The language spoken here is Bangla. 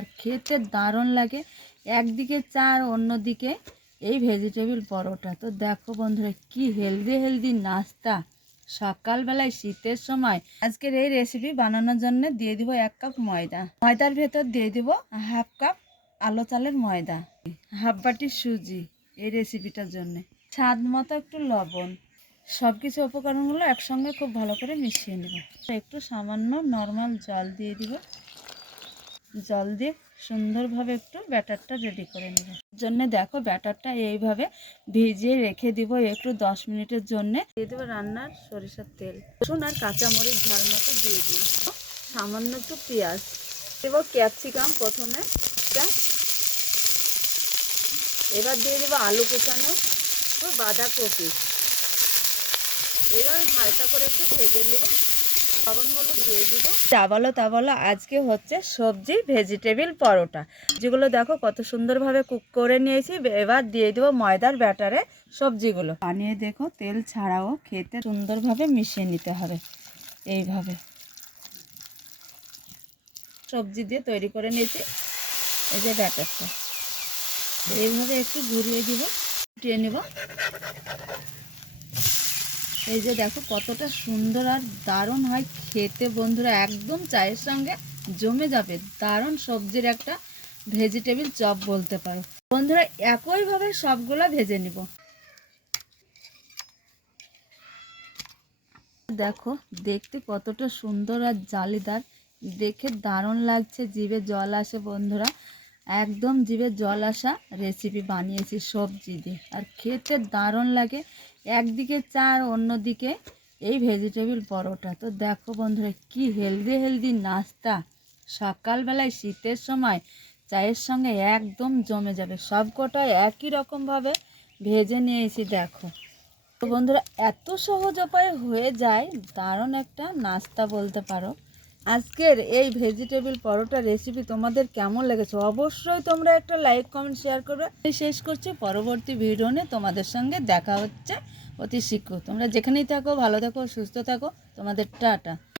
আর খেতে দারুণ লাগে। একদিকে চা আর অন্যদিকে এই ভেজিটেবিল পরোটা। তো দেখো বন্ধুরা, কি হেলদি হেলদি নাস্তা। সকালবেলায় শীতের সময় আজকের এই রেসিপি বানানোর জন্য দিয়ে দিব এক কাপ ময়দা। ময়দার ভেতর দিয়ে দিব হাফ কাপ আলো চালের ময়দা হাফ বাটি সুজি এই রেসিপিটার জন্য। স্বাদ মতো একটু লবণ সব কিছু উপকরণগুলো একসঙ্গে খুব ভালো করে মিশিয়ে নেব। একটু সামান্য নর্মাল জল দিয়ে দিব। জল দিয়ে সুন্দরভাবে একটু ব্যাটারটা রেডি করে নেব। জন্য দেখো ব্যাটারটা এইভাবে ভিজিয়ে রেখে দিব, একটু দশ মিনিটের জন্য। দিয়ে দেবো রান্নার সরিষার তেল, রসুন আর কাঁচামরিচ ঝাল মতো দিয়ে দিই সামান্য একটু পেঁয়াজ দেবো, ক্যাপসিকাম প্রথমে এবার দিয়ে দেবো আলু কুচানো ও বাঁধাকপি। এবার হালকা করে একটু ভেজে নেব। লবণ হলুদ দিয়ে দিব। তা বলো তা বলো, আজকে হচ্ছে সবজি ভেজিটেবিল পরোটা। যেগুলো দেখো কত সুন্দরভাবে কুক করে নিয়েছি, এবার দিয়ে দেবো ময়দার ব্যাটারে সবজিগুলো। বানিয়ে দেখো, তেল ছাড়াও খেতে সুন্দরভাবে মিশিয়ে নিতে হবে, এইভাবে। সবজি দিয়ে তৈরি করে নিয়েছি, এই যে ব্যাটারটা। এইভাবে একটু ঘুরিয়ে দিব, ফুটিয়ে নেব। এই যে দেখো কতটা সুন্দর আর দারুণ হয় খেতে বন্ধুরা, একদম চায়ের সঙ্গে জমে যাবে। দারুণ সবজির একটা ভেজিটেবিল চপ বলতে পারো। বন্ধুরা, একইভাবে সবগুলো ভেজে নিব। দেখো, দেখতে কতটা সুন্দর আর জালিদার। দেখে দারুণ লাগছে, জিভে জল আসে বন্ধুরা। একদম জিভে জল আসা রেসিপি বানিয়েছি সবজি দিয়ে। আর খেতে দারুণ লাগে। একদিকে চা আর অন্যদিকে এই ভেজিটেবিল পরোটা। তো দেখো বন্ধুরা, কি হেলদি হেলদি নাস্তা। সকালবেলায় শীতের সময় চায়ের সঙ্গে একদম জমে যাবে। সব কটা একই রকমভাবে ভেজে নিয়েছি, দেখো। তো বন্ধুরা, এত সহজ উপায়ে হয়ে যায়, দারুণ একটা নাস্তা বলতে পারো। আজকের এই ভেজিটেবিল পরোটা রেসিপি তোমাদের কেমন লেগেছে অবশ্যই তোমরা একটা লাইক কমেন্ট শেয়ার করবে। শেষ করছি, পরবর্তী ভিডিও তোমাদের সঙ্গে দেখা হচ্ছে অতি শীঘ্র। তোমরা যেখানেই থাকো, ভালো থাকো, সুস্থ থাকো। তোমাদের টাটা।